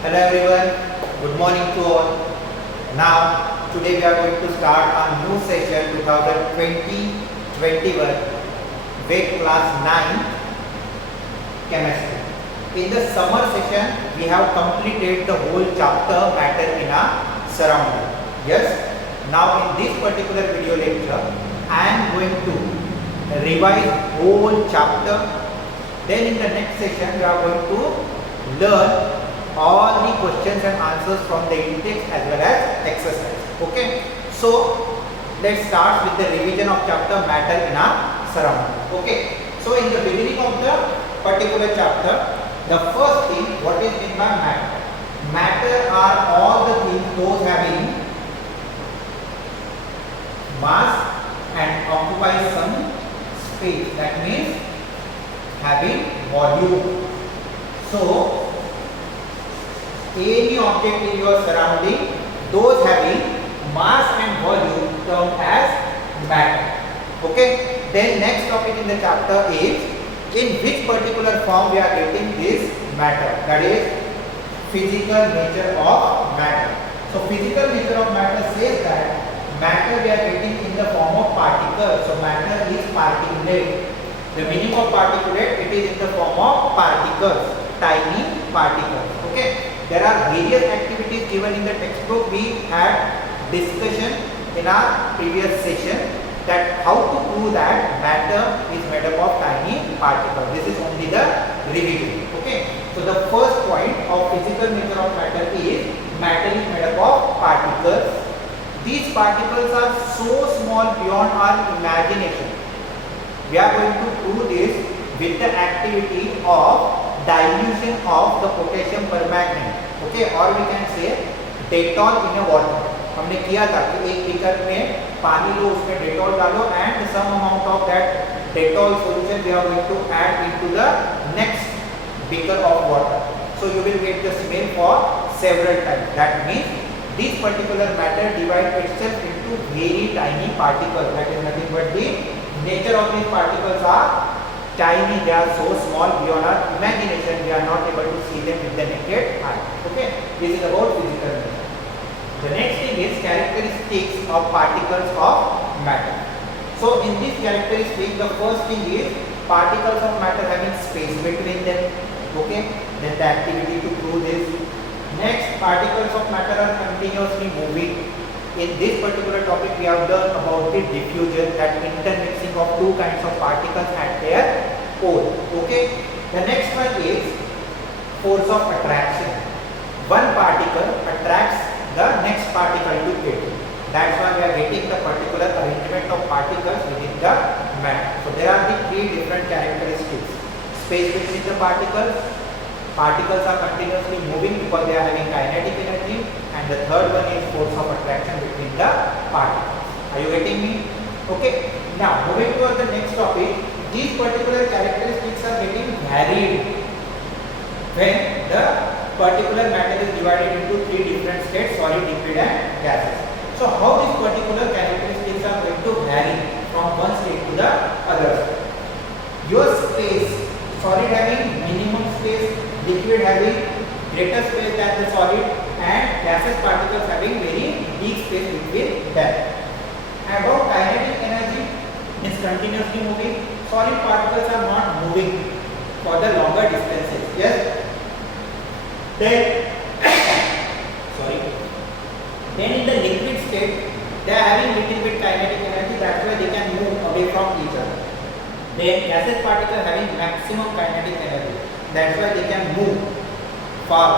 Hello everyone, good morning to all. Now, today we are going to start a new session 2020-21 WET class 9 chemistry. In the summer session, we have completed the whole chapter matter in our surrounding. Yes, now in this particular video lecture, I am going to revise whole chapter. Then in the next session, we are going to learn all the questions and answers from the in-text as well as exercise. Okay, so let's start with the revision of chapter matter in our surrounding. Okay, so in the beginning of the particular chapter, the first thing, what is meant by matter? Matter are all the things those having mass and occupy some space. That means having volume. So any object in your surrounding, those having mass and volume termed as matter. Okay. Then next topic in the chapter is in which particular form we are getting this matter. That is physical nature of matter. So physical nature of matter says that matter we are getting in the form of particles. So matter is particulate. The meaning of particulate, it is in the form of particles, tiny particles. Okay. There are various activities given in the textbook. We had discussion in our previous session that how to prove that matter is made up of tiny particles. This is only the revision. Okay. So the first point of physical nature of matter is matter is made up of particles. These particles are so small beyond our imagination. We are going to prove this with the activity of dilution of the potassium permanganate. Okay, or we can say Dettol in a water. हमने किया था कि एक beaker में पानी लो, उसमें Dettol डालो and some amount of that Dettol solution we are going to add into the next beaker of water. So you will get the smell for several times. That means this particular matter divides itself into very tiny particles. That is nothing but the nature of these particles are tiny. They are so small beyond our imagination. We are not able to see them with the naked eye. Okay, this is about physical nature. The next thing is characteristics of particles of matter. So in this characteristic, the first thing is particles of matter having space between them. Okay, then the activity to prove this. Next, particles of matter are continuously moving. In this particular topic, we have learned about the diffusion, that intermixing of two kinds of particles at their pole. Okay. The next one is force of attraction. One particle attracts the next particle to it. That's why we are getting the particular arrangement of particles within the matter. So there are the three different characteristics: space between the particles. Particles are continuously moving because they are having kinetic energy, and the third one is force of attraction between the particles. Are you getting me? Okay. Now moving to the next topic, these particular characteristics are getting varied when the particular matter is divided into three different states: solid, liquid and gases. So how these particular characteristics are going to vary from one state to the other? Your space, solid having minimum space, liquid having greater space than the solid, and gaseous particles having very big space between them. About kinetic energy, is continuously moving. Solid particles are not moving for the longer distances. Yes. Then Then in the liquid state, they are having little bit kinetic energy. That's why they can move away from each other. Then gaseous particles having maximum kinetic energy. That's why they can move far.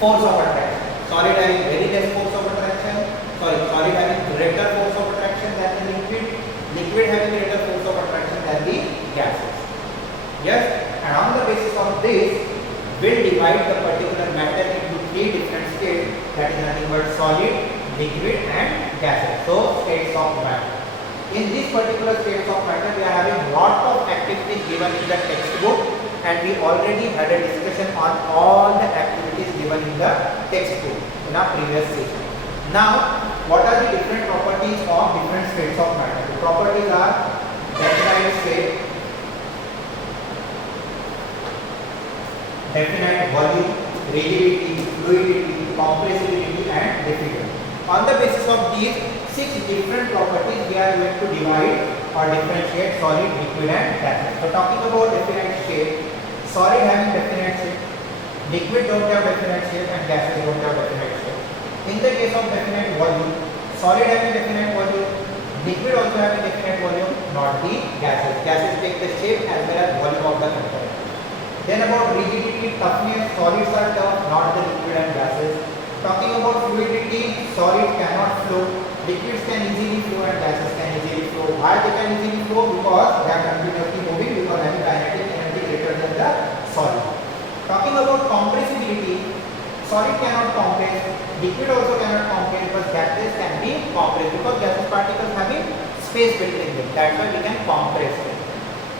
Force of attraction. Solid having very less force of attraction. Solid having greater force of attraction than the liquid. Liquid having greater force of attraction than the gases. Yes, and on the basis of this, we'll divide the particular matter into three different states. That is nothing but solid, liquid, and gases. So states of matter. In this particular states of matter, we are having lot of activities given in the textbook, and we already had a discussion on all the activities given in the textbook in our previous session. Now, what are the different properties of different states of matter? The properties are definite state, definite volume, rigidity, fluidity, compressibility and diffusion. On the basis of these 6 different properties, we are going to divide or differentiate solid, liquid and gases. So talking about definite shape, solid having definite shape, liquid don't have definite shape and gases don't have definite shape. In the case of definite volume, solid having definite volume, liquid also having definite volume, not the gases. Gases take the shape as well as volume of the container. Then about rigidity, toughness, solids are tough, not the liquid and gases. Talking about fluidity, solids cannot flow, liquids can easily flow and gases can easily flow. Why they can easily flow? Because they are continuously moving, because having kinetic energy greater than the solid. Talking about compressibility, solid cannot compress, liquid also cannot compress, but gases can be compressed because gaseous particles having space between them. That's why we can compress them.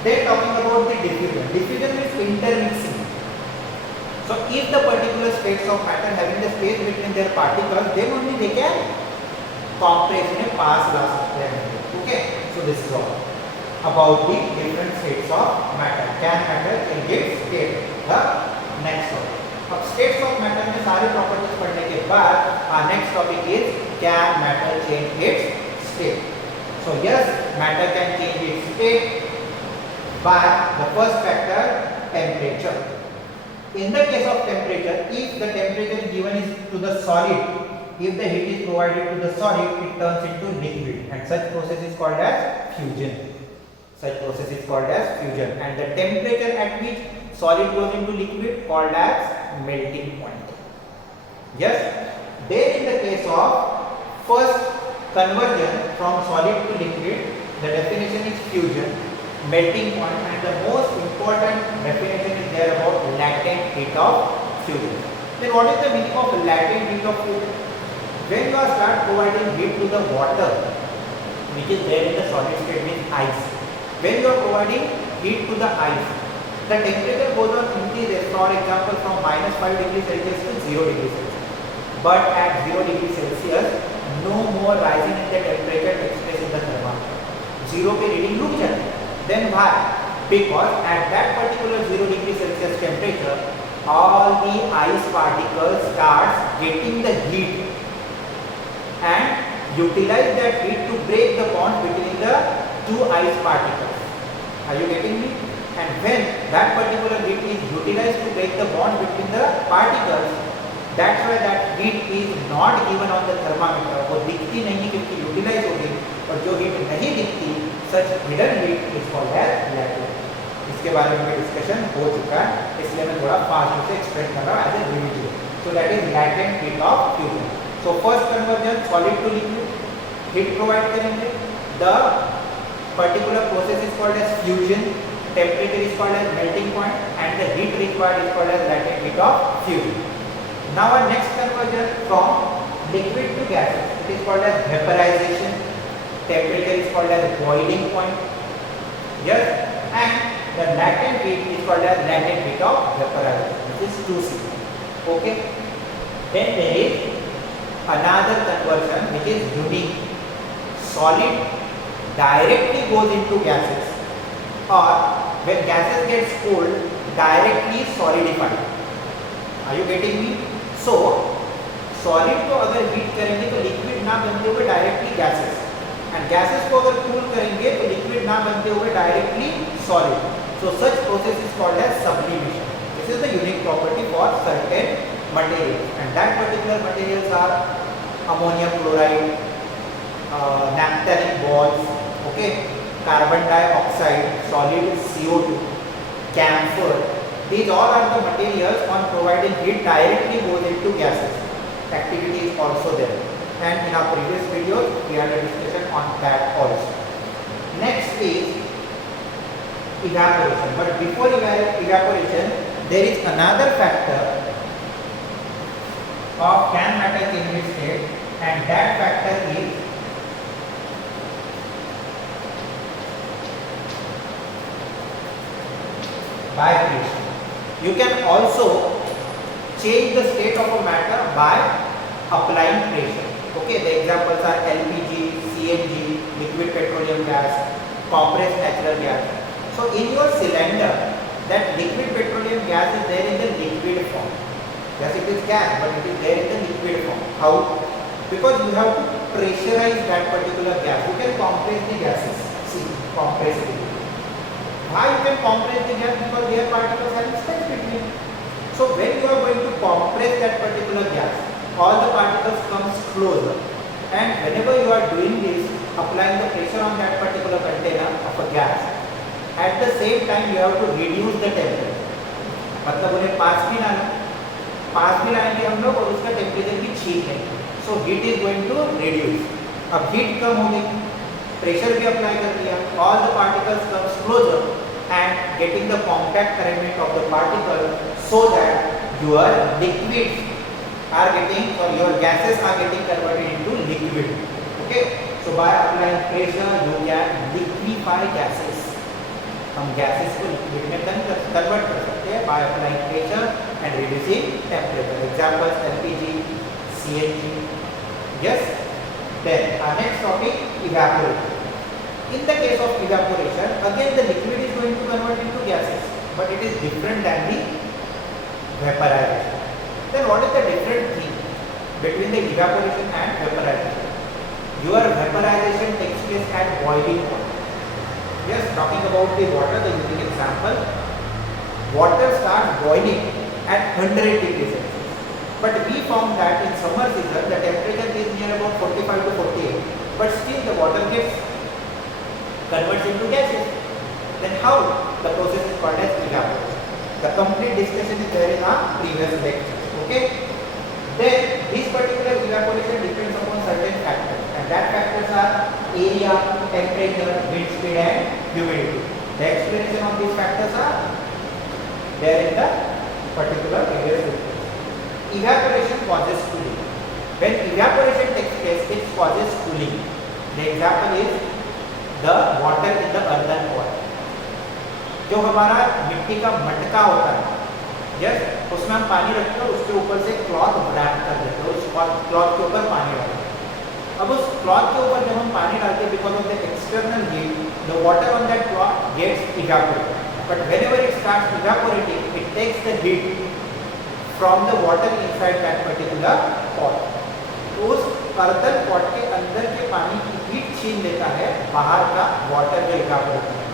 Then talking about the diffusion. Diffusion is intermixing. So if the particular states of matter having the space between their particles, then only they can compress in a pass glass experiment. Okay. So this is all about the different states of matter. Can matter change its state? The next topic. अब states of matter में सारे properties पढ़ने के बाद our next topic is can matter change its state? So yes, matter can change its state by the first factor, temperature. In the case of temperature, if the temperature given is to the solid, if the heat is provided to the solid, it turns into liquid, and such process is called as fusion. Such process is called as fusion, and the temperature at which solid goes into liquid called as melting point. Yes. Then in the case of first conversion from solid to liquid, the definition is fusion, melting point, and the most important definition is there about latent heat of fusion. Then what is the meaning of latent heat of fusion? When you start providing heat to the water which is there in the solid state with ice, when you are providing heat to the ice, the temperature goes on increases, for example from -5 degrees Celsius to 0 degrees Celsius. But at 0 degrees Celsius, no more rising in the temperature takes place in the thermometer. 0 पे reading रुक जाती है. Then why? Because at that particular 0 degree Celsius temperature, all the ice particles starts getting the heat and utilize that heat to break the bond between the two ice particles. Are you getting me? And when that particular heat is utilized to break the bond between the particles, that's why that heat is not given on the thermometer. वो दिखती नहीं क्योंकि utilize होगी, और जो heat नहीं दिखती, such hidden heat is called as latent. इसके बारे में डिस्कशन हो चुका है, इसलिए मैं थोड़ा फास्ट से एक्सप्लेन कर रहा हूँ as a revision. So that is latent heat of fusion. So first conversion solid to liquid, heat provide करेंगे. The particular process is called as fusion. Temperature is called as melting point, and the heat required is called as latent heat of fusion. Now our next conversion from liquid to gases, it is called as vaporization. Temperature is called as boiling point. Yes, and the latent heat is called as latent heat of vaporization, which is 2C. Okay. Then there is another conversion which is unique. Solid directly goes into gases, or when gases gets cooled, directly solidify. Are you getting me? So solid को अगर heat करेंगे तो liquid ना बनते हुए directly gases, and gases को अगर cool करेंगे तो लिक्विड ना बनते हुए directly solid. So such process is called as sublimation. This is the unique property for certain materials, and that particular materials are ammonium chloride, naphthalene balls, okay, carbon dioxide, solid CO2, camphor. These all are the materials on providing heat directly goes into gases. Activity is also there, and in our previous videos we had a discussion on that also. Next is evaporation, but before evaporation there is another factor of can matter change its state, and that factor is vibration. You can also change the state of a matter by applying pressure. Okay, the examples are LPG, CNG, liquid petroleum gas, compressed natural gas. So in your cylinder, that liquid petroleum gas is there in the liquid form. Yes, it is gas, but it is there in the liquid form. How? Because you have to pressurize that particular gas. You can compress the gases. See, compress it. Why you can compress the gas? Because their particles are in space between. So when you are going to compress that particular gas, all the particles comes closer. And whenever you are doing this, applying the pressure on that particular container of a gas, at the same time you have to reduce the temperature. मतलब उन्हें पास भी लाएंगे हम लोग और उसका temperature भी छीन लेंगे. So heat is going to reduce. अब हीट कम हो गई, प्रेशर भी अप्लाई कर दिया, all the particles comes closer and getting the compact arrangement of the particle so that your liquids are getting और your gases are getting converted into liquid. Okay, so by applying pressure you can liquefy gases. हम gases को liquid में convert कर सकते हैं by applying pressure and reducing temperature. Examples LPG, CNG. Yes. Then our next topic, evaporation. In the case of evaporation, again the liquid is going to convert into gases, but it is different than the vaporization. Then what is the different thing between the evaporation and vaporization? Your vaporization takes place at boiling point. Yes, talking about the water, the using example, water starts boiling at 100 degrees Celsius. But we found that in summer season the temperature is near about 45 to 48, but still the water gets converts into gases. Then how? The process is called as evaporation. The complete discussion is there in our previous lecture. Okay. Then this particular evaporation depends upon certain factors, and that factors are area, temperature, wind speed, and humidity. The explanation of these factors are there in the particular previous lecture. Evaporation causes cooling. When evaporation takes place, it causes cooling. The example is the water in the earthen pot. जो हमारा मिट्टी का मटका होता है, yes, उसमें हम पानी रखते हैं और उसके ऊपर से क्लॉथ रैप कर देते हैं, उस क्लॉथ के ऊपर पानी डालते हैं. अब उस क्लॉथ के ऊपर जब हम पानी डालते हैं, because of the external heat, the water on that cloth gets evaporated. But whenever it starts evaporating, it takes the heat from the water inside that particular pot. तो उस earthen pot के अंदर के पानी की हीट छीन लेता है बाहर का वाटर जो इवेपोरेट है.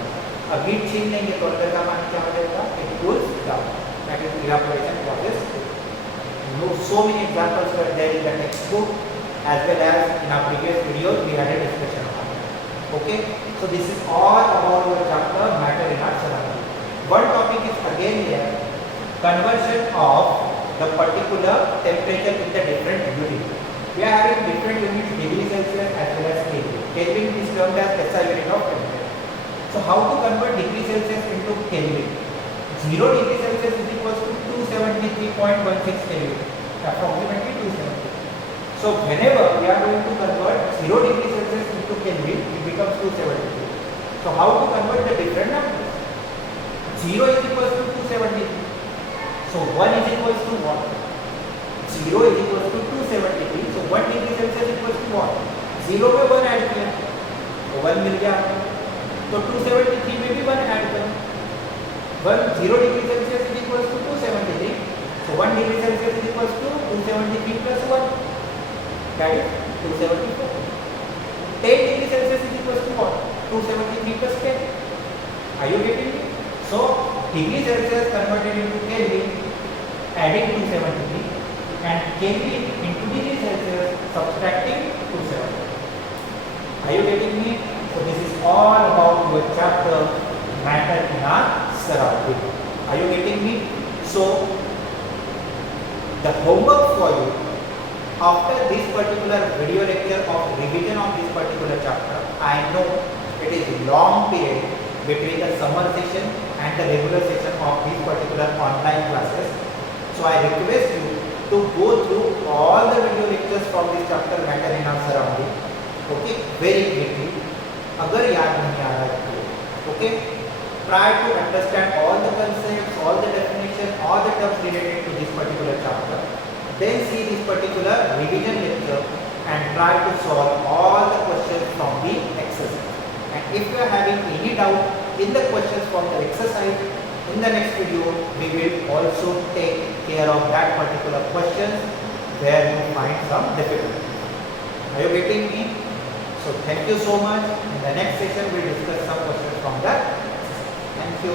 अब हीट छीन लेंगे तो अंदर का पानी क्या हो जाएगा? It cools down. That is evaporation process. No so many examples were there in the text book as well as in our previous videos we had a discussion on it. Okay, so this is all about your chapter matter in our surrounding. One topic is again here, conversion of the particular temperature in the different units. We are having different units, degree Celsius as well as Kelvin. Kelvin is termed as SI unit of temperature. So how to convert degree Celsius into Kelvin? 0 degree Celsius is equals to 273.16 Kelvin, approximately 270. So whenever we are going to convert 0 degree Celsius into Kelvin, it becomes 273. So how to convert the different numbers? 0 is equals to 273. So 1 is equals to what? 0 is equals to 273. So 1 degree Celsius equals to what? 0 में 1 add किया तो 1 मिल गया. तो 273 में भी 1 add करो. 0 degree Celsius is equals to 273. So 1 degree Celsius is equals to 273 plus 1. That is 274. 10 degree Celsius is equals to what? 273 plus 10. Are you getting me? So degree Celsius converted into Kelvin, adding 273. And Kelvin into degree Celsius, subtracting 270. Are you getting me? So this is all about your chapter matter in our surrounding. Are you getting me? So the homework for you after this particular video lecture of revision of this particular chapter, I know it is a long period between the summer session and the regular session of these particular online classes. So I request you to go through all the video lectures from this chapter matter in our surrounding. Okay, very quickly. अगर याद नहीं आ रहा है तो, okay, try to understand all the concepts, all the definition, all the terms related to this particular chapter. Then see this particular revision lecture and try to solve all the questions from the exercise. And if you are having any doubt in the questions from the exercise, in the next video, we will also take care of that particular question where you find some difficulty. Are you getting me? So thank you so much. In the next session, we will discuss some questions from that. Thank you.